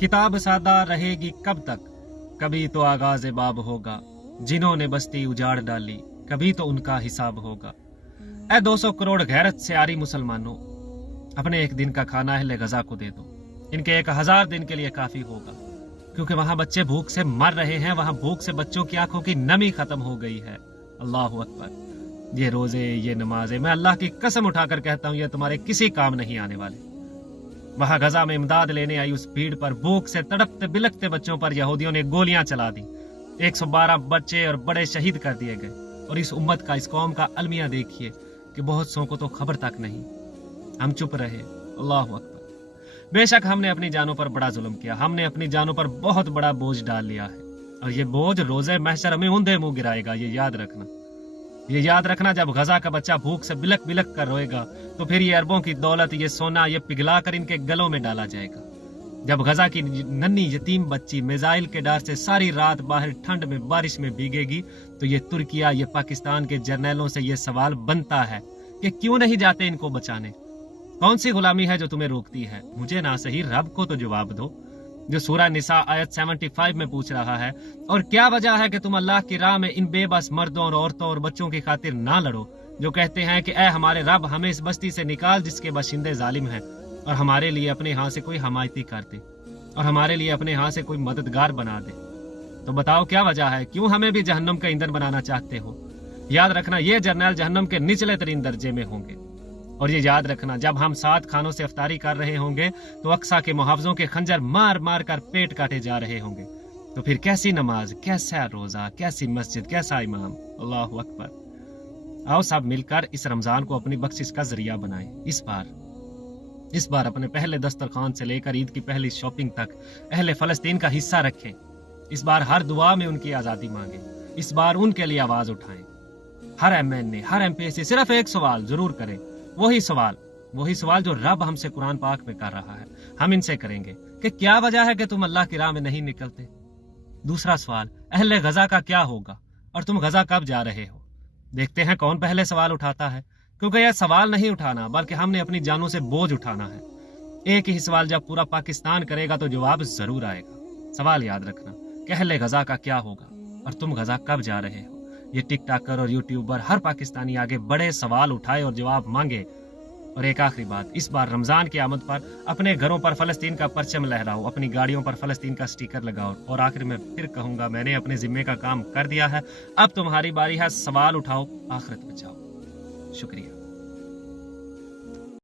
किताब सादा रहेगी कब तक, कभी तो आगाज बाब होगा, जिन्होंने बस्ती उजाड़ डाली कभी तो उनका हिसाब होगा। ऐ 200 करोड़ गैरत से आरी मुसलमानों, अपने एक दिन का खाना अहले गजा को दे दो, इनके 1000 दिन के लिए काफी होगा। क्योंकि वहां बच्चे भूख से मर रहे हैं, वहां भूख से बच्चों की आंखों की नमी खत्म हो गई है। अल्लाह अकबर। ये रोजे, ये नमाजें, मैं अल्लाह की कसम उठाकर कहता हूं, ये तुम्हारे किसी काम नहीं आने वाले। वहां गजा में इमदाद लेने आई उस भीड़ पर भूख से तड़पते बिलखते बच्चों पर यहूदियों ने गोलियां चला दी। 112 बच्चे और बड़े शहीद कर दिए गए। और इस उम्मत का, इस कौम का अलमिया देखिए कि बहुत सौ को तो खबर तक नहीं। हम चुप रहे। अल्लाह अकबर। बेशक हमने अपनी जानों पर बड़ा जुल्म किया, हमने अपनी जानों पर बहुत बड़ा बोझ डाल लिया है, और ये बोझ रोजे महशर हमें ऊंधे मुंह गिराएगा। ये याद रखना, ये याद रखना। जब गजा का बच्चा भूख से बिलक बिलक कर रोएगा तो फिर ये अरबों की दौलत, ये सोना, ये पिघला कर इनके गलों में डाला जाएगा। जब गजा की नन्ही यतीम बच्ची मिसाइल के डर से सारी रात बाहर ठंड में बारिश में भीगेगी तो ये तुर्किया, ये पाकिस्तान के जर्नैलों से ये सवाल बनता है कि क्यों नहीं जाते इनको बचाने। कौन सी गुलामी है जो तुम्हें रोकती है? मुझे ना सही, रब को तो जवाब दो, जो सूरह निसा आयत 75 में पूछ रहा है। और क्या वजह है कि तुम अल्लाह की राह में इन बेबस मर्दों और औरतों और बच्चों की खातिर ना लड़ो, जो कहते हैं कि ऐ हमारे रब, हमें इस बस्ती से निकाल जिसके बाशिंदे जालिम हैं, और हमारे लिए अपने यहाँ से कोई हमायती कर दे, और हमारे लिए अपने यहाँ से कोई मददगार बना दे। तो बताओ क्या वजह है, क्यों हमें भी जहन्नम का ईंधन बनाना चाहते हो? याद रखना, ये जर्नैल जहन्नम के निचले तरीन दर्जे में होंगे। और ये याद रखना, जब हम 7 खानों से अफ्तारी कर रहे होंगे तो अक्सा के मुहावजों के खंजर मार मार कर पेट काटे जा रहे होंगे। तो फिर कैसी नमाज, कैसा रोजा, कैसी मस्जिद, कैसा इमाम। अल्लाह अकबर। आओ सब मिलकर इस रमजान को अपनी बख्शिश का जरिया बनाएं। इस बार अपने पहले दस्तरखान से लेकर ईद की पहली शॉपिंग तक अहले फलस्तीन का हिस्सा रखें। इस बार हर दुआ में उनकी आजादी मांगे। इस बार उनके लिए आवाज उठाएं। हर MNA, हर MPSC सिर्फ एक सवाल जरूर करें, वही सवाल जो रब हमसे कुरान पाक में कर रहा है। हम इनसे करेंगे कि क्या वजह है कि तुम अल्लाह की राह में नहीं निकलते। दूसरा सवाल, अहले गजा का क्या होगा और तुम गजा कब जा रहे हो? देखते हैं कौन पहले सवाल उठाता है, क्योंकि यह सवाल नहीं उठाना बल्कि हमने अपनी जानों से बोझ उठाना है। एक ही सवाल जब पूरा पाकिस्तान करेगा तो जवाब जरूर आएगा। सवाल याद रखना कि अहले गजा का क्या होगा और तुम गजा कब जा रहे हो। ये टिकटॉकर और यूट्यूबर, हर पाकिस्तानी आगे बड़े सवाल उठाए और जवाब मांगे। और एक आखिरी बात, इस बार रमजान की आमद पर अपने घरों पर फलस्तीन का परचम लहराओ, अपनी गाड़ियों पर फलस्तीन का स्टिकर लगाओ। और आखिर में फिर कहूंगा, मैंने अपने जिम्मे का काम कर दिया है, अब तुम्हारी बारी है, सवाल उठाओ, आखिरत बचाओ। शुक्रिया।